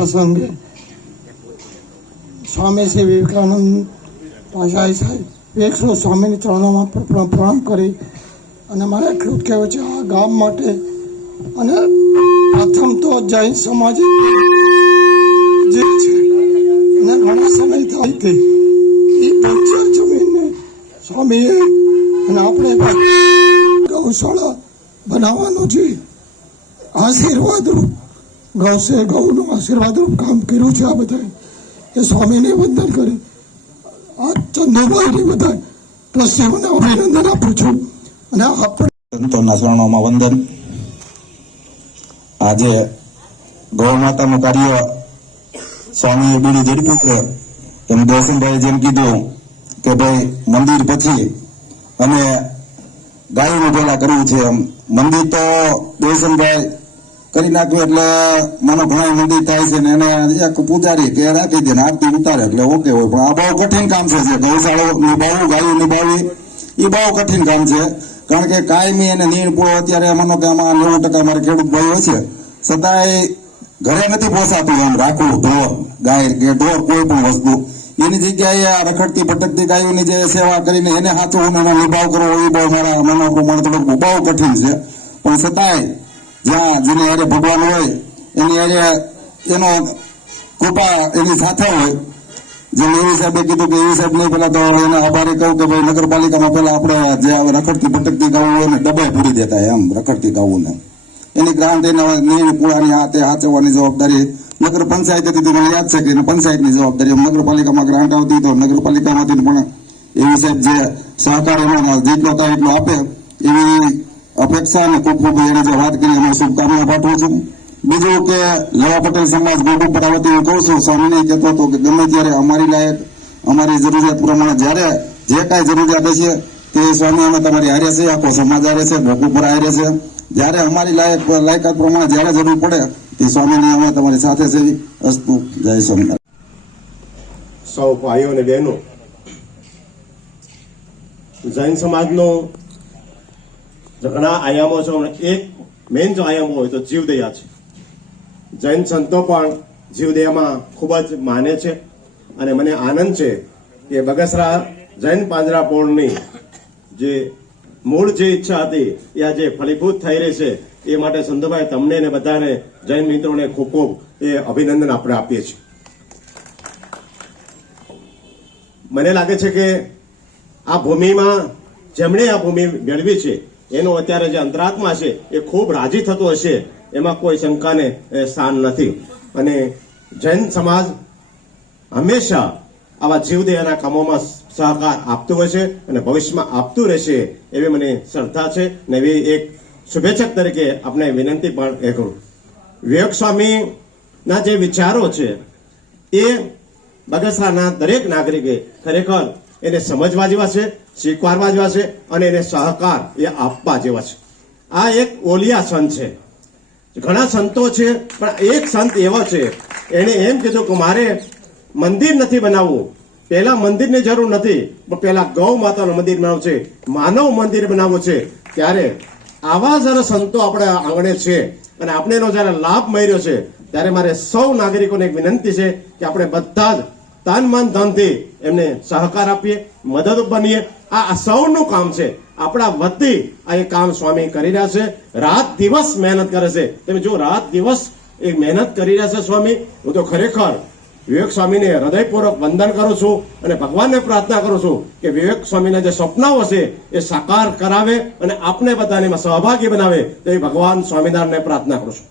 પ્રસંગે સ્વામી શ્રી વિવેકાનંદ પાશાહી સાહેબ એકસો સ્વામીની ચરણોમાં પ્ર- પ્ર- પ્રણામ કરી અને મારે એટલું જ કહેવું છે, આ ગામ માટે અને પ્રથમ તો જૈન સમાજ જે છે, અને ઘણા સમય થાય તે એ પંચર જમીનને સ્વામીએ અને આપણે ગૌશાળા બનાવવાનું છે આશીર્વાદરૂપ ગૌસે ગૌનું આશીર્વાદરૂપ કામ કર્યું છે આ બધાએ. એ સ્વામીને વંદન કરી. આ ચંદુભાઈને બધા ટ્રસ્ટીઓને અભિનંદન આપું છું. અને સંતોના શરણોમાં વંદન. આજે ગૌ માતાનું કાર્ય સ્વામીએ બીડી ઝડપ્યું છે એમ દર્શનભાઈ જેમ કીધું કે ભાઈ મંદિર પછી અને ગાયનું પેલા કરવું છે એમ. મંદિર તો દર્શનભાઈ કરી નાખ્યું એટલે માનો ઘણા મંદિર થાય છે ને એને પૂજારી કે રાખી દે ને આરતી ઉતારે એટલે ઓકે હોય. પણ આ બહુ કઠિન કામ છે જે ગૌશાળો નિભાવવું ગાયું નિભાવવી એ બહુ કઠિન કામ છે. કારણ કે કાયમી અને નિર્ણપૂર્વ અત્યારે માનો કે આમાં નેવું ટકા મારે ખેડૂત ભાઈઓ છે. છતાંય ઘરે નથી પોસાતું એમ રાખવું, ઢોર, ગાય કે ઢોર કોઈ પણ વસ્તુ. એની જગ્યાએ આ રખડતી, ભટકતી ગાયોની જે સેવા કરીને એને એનો નિભાવ કરવો એ બહુ મારા મનો પ્રમાણે થોડુંક બહુ કઠિન છે. પણ છતાંય જ્યાં જેની હારે ભગવાન હોય, એની હારે એનો કૃપા એની સાથે હોય. જેમ એવી સાહેબે કીધું કે એવી સાહેબ નહીં પેલા તો એને આભારે કહું કે ભાઈ નગરપાલિકામાં પેલા આપણે જે રખડતી ભટકતી ગાવું હોય ને ડબ્બે પૂરી દેતા એમ, રખડતી ગાવું ને એની ગ્રાન્ટ એને નિર્ણય પૂરાની હાથે હાથવાની જવાબદારી નગર પંચાયત હતી મને યાદ છે કે પંચાયતની જવાબદારી નગરપાલિકામાં ગ્રાન્ટ આવતી તો નગરપાલિકામાંથી પણ એવી સાહેબ જે સહકાર એનો જેટલો થાય એટલો આપે, એવી અપેક્ષા અને ખૂબ એને જે વાત કરી. એમાં શુભકામના પાઠવું છું. બીજું કે લેવા પટેલ સમાજ ગોડ ઉપર આ વતી હું કહું છું, સ્વામીને કહેતો હતો કે ગમે ત્યારે અમારી લાયક, અમારી જરૂરિયાત પ્રમાણે જ્યારે જે કાંઈ જરૂરિયાત હશે, તે સ્વામી અમે તમારી હારે છે, આખો સમાજ હારે છે, ભોગ ઉપર હારે છે. જ્યારે અમારી લાયક, લાયકાત પ્રમાણે જ્યારે જરૂર પડે, તે સ્વામીની અમે તમારી સાથે છે. અસ્તુ. જય સ્વામિનારાયણ. સૌ ભાઈઓ અને બહેનો, જૈન સમાજનો ઘણા આયામો છે એક મેઇન જો આયામો હોય તો જીવદયા છે જૈન સંતો પણ જીવદયામાં ખૂબ જ માને છે અને મને આનંદ છે કે બગસરા જૈન પાંજરાપોળની જે મૂળ જે ઈચ્છા હતી એ આજે ફલીભૂત થઈ રહી છે એ માટે સંતોભાઈ તમને અને બધાને જૈન મિત્રોને ખૂબ ખૂબ એ અભિનંદન આપણે આપીએ છીએ। મને લાગે છે કે આ ભૂમિમાં જેમણે આ ભૂમિ મેળવી છે એનો અત્યારે જે અંતરાત્મા છે, એ ખૂબ રાજી થતો હશે, એમાં કોઈ શંકાને સ્થાન નથી. અને જૈન સમાજ હંમેશા આવા જીવદયાના કામોમાં સહકાર આપતું છે અને ભવિષ્યમાં આપતું રહેશે, એવી મને શ્રદ્ધા છે અને એવી એક શુભેચ્છક તરીકે આપણે વિનંતી પણ એ કરું. વિવેક સ્વામીના જે વિચારો છે, એ બગસરાના દરેક નાગરિકે ખરેખર એને સમજવા જેવા છે સ્વીકારવા જેવા છે અને એને સહકાર એ આપવા જેવા છે. આ એક ઓલિયા સંત છે. ઘણા સંતો છે, પણ એક સંત એવો છે, એણે એમ કીધું કે મારે મંદિર નથી બનાવવું. પહેલા મંદિરની જરૂર નથી, પણ પહેલા ગૌ માતાનું મંદિર બનાવવું છે, માનવ મંદિર બનાવવું છે. ત્યારે આવા જરા સંતો આપણા આંગણે છે અને આપણે એનો જયારે લાભ મળ્યો છે, ત્યારે મારે સૌ નાગરિકોને એક વિનંતી છે કે આપણે બધા જ તન મન ધનથી એમને સહકાર આપીએ, મદદ બનીએ. આ સૌનું કામ છે. આપણા વતી આ એ કામ સ્વામી કરી રહ્યા છે. રાત દિવસ મહેનત કરે છે. તમે જો રાત દિવસ એ મહેનત કરી રહ્યા છે સ્વામી. હું તો ખરેખર વિવેક સ્વામીને હૃદયપૂર્વક વંદન કરું છું અને ભગવાનને પ્રાર્થના કરું છું કે વિવેક સ્વામીના જે સપનાઓ છે એ સાકાર કરાવે અને આપને બધાને સહભાગી બનાવે. તેવી ભગવાન સ્વામિનારાયણને પ્રાર્થના કરું છું.